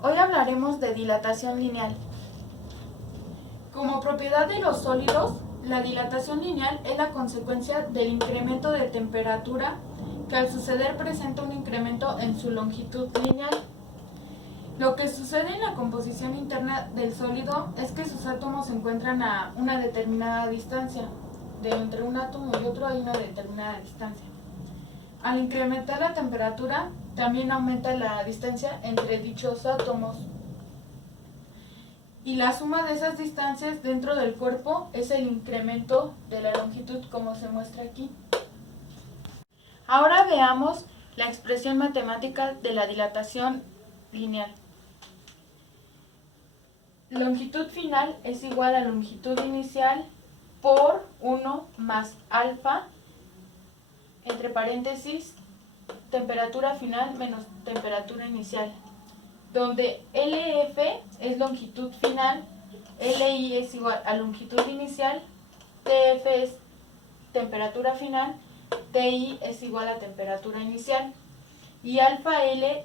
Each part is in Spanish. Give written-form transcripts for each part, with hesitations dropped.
Hoy hablaremos de dilatación lineal. Como propiedad de los sólidos, la dilatación lineal es la consecuencia del incremento de temperatura que al suceder presenta un incremento en su longitud lineal. Lo que sucede en la composición interna del sólido es que sus átomos se encuentran a una determinada distancia. De entre un átomo y otro hay una determinada distancia. Al incrementar la temperatura, también aumenta la distancia entre dichos átomos. Y la suma de esas distancias dentro del cuerpo es el incremento de la longitud, como se muestra aquí. Ahora veamos la expresión matemática de la dilatación lineal. Longitud final es igual a longitud inicial por 1 más alfa, entre paréntesis, temperatura final menos temperatura inicial, donde LF es longitud final, LI es igual a longitud inicial, TF es temperatura final, TI es igual a temperatura inicial, y alfa L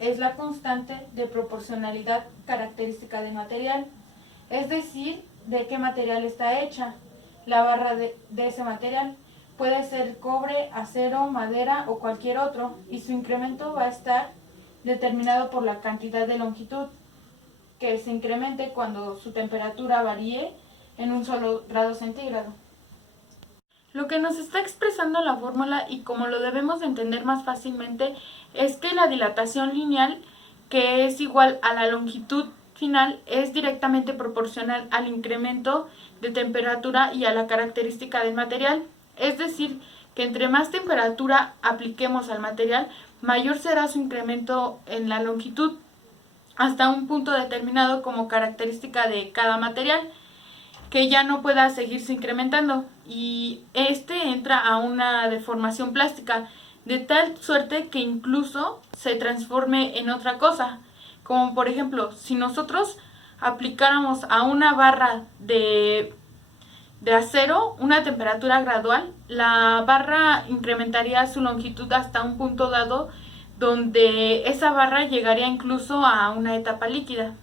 es la constante de proporcionalidad característica del material, es decir, de qué material está hecha la barra de ese material. Puede ser cobre, acero, madera o cualquier otro, y su incremento va a estar determinado por la cantidad de longitud que se incremente cuando su temperatura varíe en un solo grado centígrado. Lo que nos está expresando la fórmula, y como lo debemos entender más fácilmente, es que la dilatación lineal, que es igual a la longitud final, es directamente proporcional al incremento de temperatura y a la característica del material. Es decir, que entre más temperatura apliquemos al material, mayor será su incremento en la longitud, hasta un punto determinado como característica de cada material, que ya no pueda seguirse incrementando, y este entra a una deformación plástica, de tal suerte que incluso se transforme en otra cosa, como por ejemplo, si nosotros aplicáramos a una barra de acero una temperatura gradual, la barra incrementaría su longitud hasta un punto dado, donde esa barra llegaría incluso a una etapa líquida.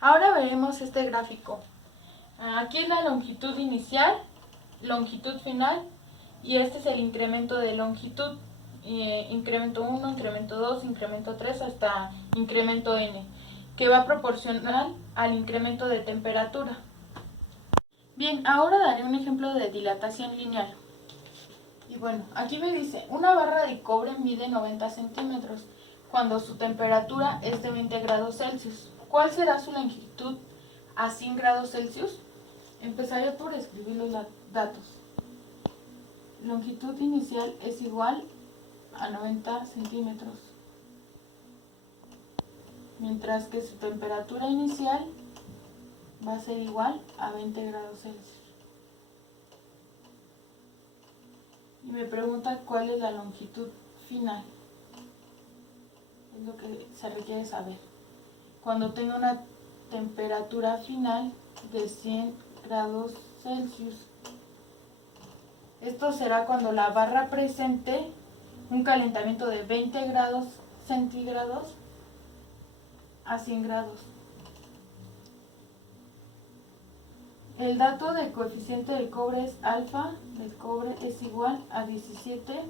Ahora veremos este gráfico. Aquí es la longitud inicial, longitud final, y este es el incremento de longitud. Incremento 1, incremento 2, incremento 3 hasta incremento n, que va proporcional al incremento de temperatura. Bien, ahora daré un ejemplo de dilatación lineal. Y bueno, aquí me dice, una barra de cobre mide 90 centímetros cuando su temperatura es de 20 grados Celsius. ¿Cuál será su longitud a 100 grados Celsius? Empezaré por escribir los datos. Longitud inicial es igual a 90 centímetros, mientras que su temperatura inicial va a ser igual a 20 grados Celsius. Y me pregunta cuál es la longitud final. Es lo que se requiere saber. Cuando tenga una temperatura final de 100 grados Celsius. Esto será cuando la barra presente un calentamiento de 20 grados centígrados a 100 grados. El dato del coeficiente del cobre es alfa del cobre es igual a 17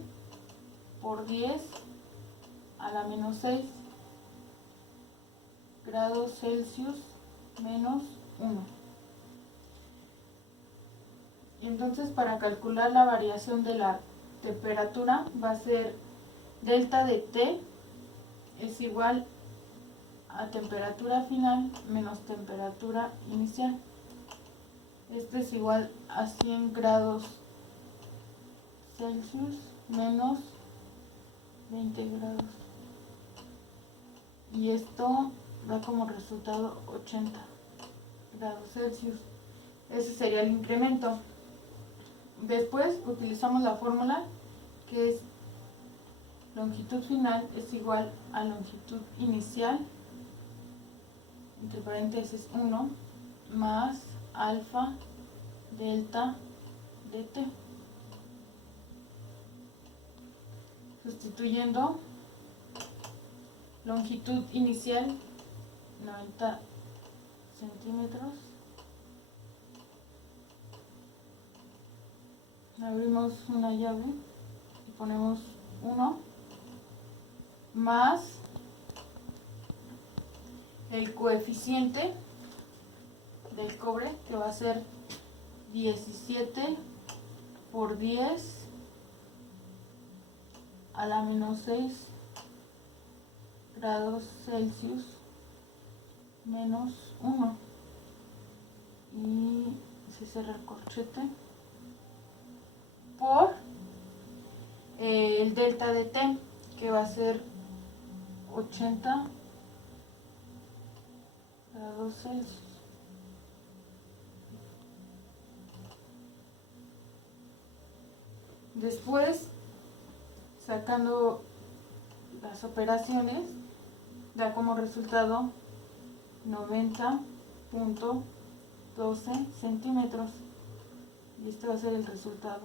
por 10 a la menos 6 grados Celsius menos 1. Y entonces, para calcular la variación de la temperatura va a ser delta de T es igual a temperatura final menos temperatura inicial. Esto es igual a 100 grados Celsius menos 20 grados. Y esto da como resultado 80 grados Celsius. Ese sería el incremento. Después utilizamos la fórmula, que es longitud final es igual a longitud inicial, entre paréntesis 1, más alfa delta de T. Sustituyendo, longitud inicial 90 centímetros. Abrimos una llave y ponemos 1 más el coeficiente del cobre, que va a ser 17 por 10 a la menos 6 grados Celsius menos 1, y se cierra el corchete, por el delta de T, que va a ser 80 grados Celsius. Después, sacando las operaciones, da como resultado 90.12 centímetros, y este va a ser el resultado.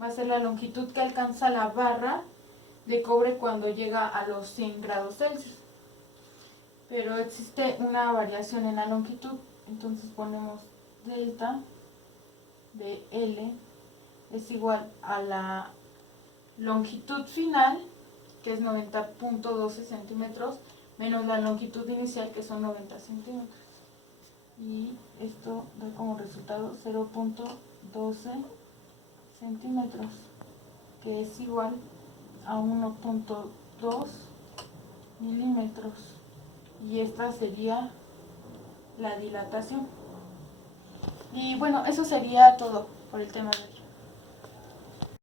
Va a ser la longitud que alcanza la barra de cobre cuando llega a los 100 grados Celsius. Pero existe una variación en la longitud, entonces ponemos delta de L es igual a la longitud final, que es 90.12 centímetros, menos la longitud inicial, que son 90 centímetros. Y esto da como resultado 0.12 centímetros, que es igual a 1.2 milímetros. Y esta sería la dilatación. Y bueno, eso sería todo por el tema de hoy.